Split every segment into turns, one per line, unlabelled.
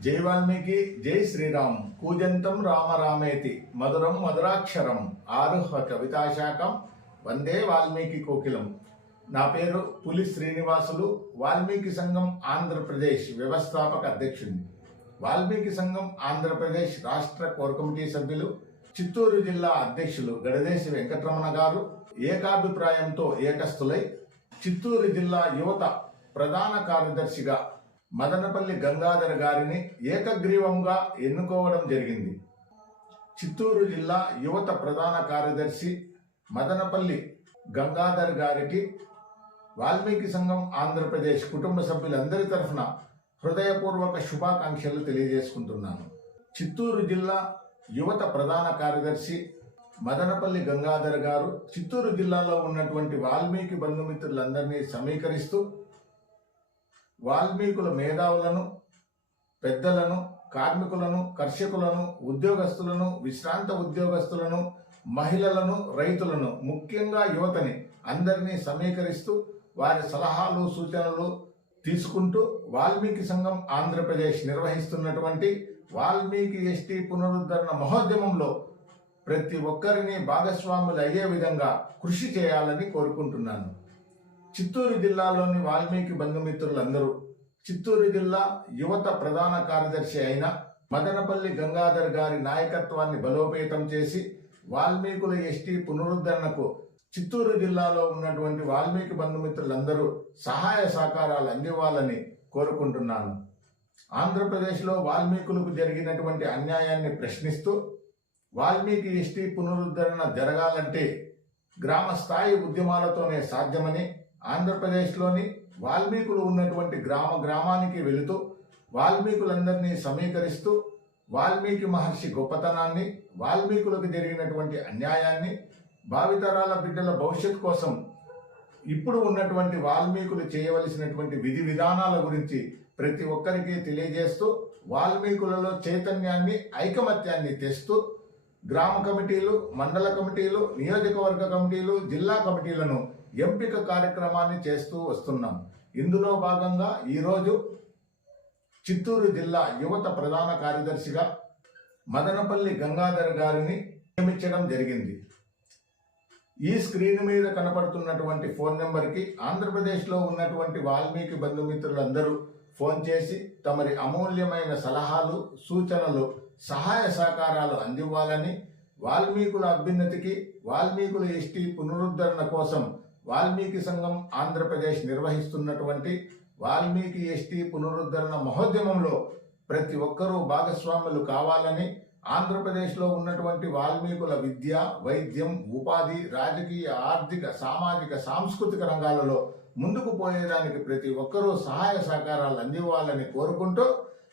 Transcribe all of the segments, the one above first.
జై వాల్మీకి జై శ్రీరామ్. కూజంతం రామ రామేతి. మధురం మధురాక్షరం. ఆరుహ కవితాశాఖం. వందే వాల్మీకి కోకిలం. నా పేరు పులి శ్రీనివాసులు. వాల్మీకి సంఘం ఆంధ్రప్రదేశ్ వ్యవస్థాపక అధ్యక్షుడిని వాల్మీకి సంఘం ఆంధ్రప్రదేశ్ రాష్ట్ర కోర్ కమిటీ సభ్యులు. చిత్తూరు జిల్లా అధ్యక్షులు గడదేశి వెంకటరమణ గారు. ఏకాభిప్రాయంతో ఏకస్థులై చిత్తూరు జిల్లా యువత ప్రధాన కార్యదర్శిగా మదనపల్లి గంగాధర్ గారిని ఏకగ్రీవంగా ఎన్నుకోవడం జరిగింది. చిత్తూరు జిల్లా యువత ప్రధాన కార్యదర్శి మదనపల్లి గంగాధర్ గారికి వాల్మీకి సంఘం ఆంధ్రప్రదేశ్ కుటుంబ సభ్యులందరి తరఫున హృదయపూర్వక శుభాకాంక్షలు తెలియజేసుకుంటున్నాను. చిత్తూరు జిల్లా యువత ప్రధాన కార్యదర్శి మదనపల్లి గంగాధర్ గారు చిత్తూరు జిల్లాలో ఉన్నటువంటి వాల్మీకి బంధుమిత్రులందరినీ సమీకరిస్తూ వాల్మీకుల మేధావులను పెద్దలను కార్మికులను కర్షకులను ఉద్యోగస్తులను విశ్రాంత ఉద్యోగస్తులను మహిళలను రైతులను ముఖ్యంగా యువతని అందరినీ సమీకరిస్తూ వారి సలహాలు సూచనలు తీసుకుంటూ వాల్మీకి సంఘం ఆంధ్రప్రదేశ్ నిర్వహిస్తున్నటువంటి వాల్మీకి ఎస్టీ పునరుద్ధరణ మహోద్యమంలో ప్రతి ఒక్కరిని భాగస్వాములు అయ్యే విధంగా కృషి చేయాలని కోరుకుంటున్నాను. చిత్తూరు జిల్లాలోని వాల్మీకి బంధుమిత్రులందరూ చిత్తూరు జిల్లా యువత ప్రధాన కార్యదర్శి అయిన మదనపల్లి గంగాధర్ గారి నాయకత్వాన్ని బలోపేతం చేసి వాల్మీకుల ఎస్టీ పునరుద్ధరణకు చిత్తూరు జిల్లాలో ఉన్నటువంటి వాల్మీకి బంధుమిత్రులందరూ సహాయ సహకారాలు అందివ్వాలని కోరుకుంటున్నాను. ఆంధ్రప్రదేశ్లో వాల్మీకులకు జరిగినటువంటి అన్యాయాన్ని ప్రశ్నిస్తూ వాల్మీకి ఎస్టీ పునరుద్ధరణ జరగాలంటే గ్రామ స్థాయి ఉద్యమాలతోనే సాధ్యమని ఆంధ్రప్రదేశ్లోని వాల్మీకులు ఉన్నటువంటి గ్రామ గ్రామానికి వెళుతూ వాల్మీకులందరినీ సమీకరిస్తూ వాల్మీకి మహర్షి గొప్పతనాన్ని వాల్మీకులకు జరిగినటువంటి అన్యాయాన్ని భావితరాల బిడ్డల భవిష్యత్ కోసం ఇప్పుడు ఉన్నటువంటి వాల్మీకులు చేయవలసినటువంటి విధి విధానాల గురించి ప్రతి ఒక్కరికి తెలియజేస్తూ వాల్మీకులలో చైతన్యాన్ని ఐకమత్యాన్ని తెస్తూ గ్రామ కమిటీలు మండల కమిటీలు నియోజకవర్గ కమిటీలు జిల్లా కమిటీలను ఎంపిక కార్యక్రమాన్ని చేస్తూ వస్తున్నాం. ఇందులో భాగంగా ఈరోజు చిత్తూరు జిల్లా యువత ప్రధాన కార్యదర్శిగా మదనపల్లి గంగాధర్ గారిని నియమించడం జరిగింది. ఈ స్క్రీన్ మీద కనపడుతున్నటువంటి ఫోన్ నెంబర్కి ఆంధ్రప్రదేశ్లో ఉన్నటువంటి వాల్మీకి బంధుమిత్రులందరూ ఫోన్ చేసి తమరి అమూల్యమైన సలహాలు సూచనలు సహాయ సహకారాలు అందివ్వాలని వాల్మీకుల అభ్యున్నతికి వాల్మీకుల ఎస్టీ పునరుద్ధరణ కోసం వాల్మీకి సంఘం ఆంధ్రప్రదేశ్ నిర్వహిస్తున్నటువంటి వాల్మీకి ఎస్టీ పునరుద్ధరణ మహోద్యమంలో ప్రతి ఒక్కరూ భాగస్వాములు కావాలని ఆంధ్రప్రదేశ్లో ఉన్నటువంటి వాల్మీకుల విద్య వైద్యం ఉపాధి రాజకీయ ఆర్థిక సామాజిక సాంస్కృతిక రంగాలలో ముందుకు పోయేదానికి ప్రతి ఒక్కరూ సహాయ సహకారాలు అందివ్వాలని కోరుకుంటూ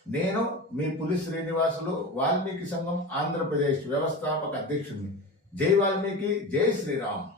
నేను మీ పులి శ్రీనివాసులు వాల్మీకి సంఘం ఆంధ్రప్రదేశ్ వ్యవస్థాపక అధ్యక్షుడిని. జై వాల్మీకి జై శ్రీరామ్.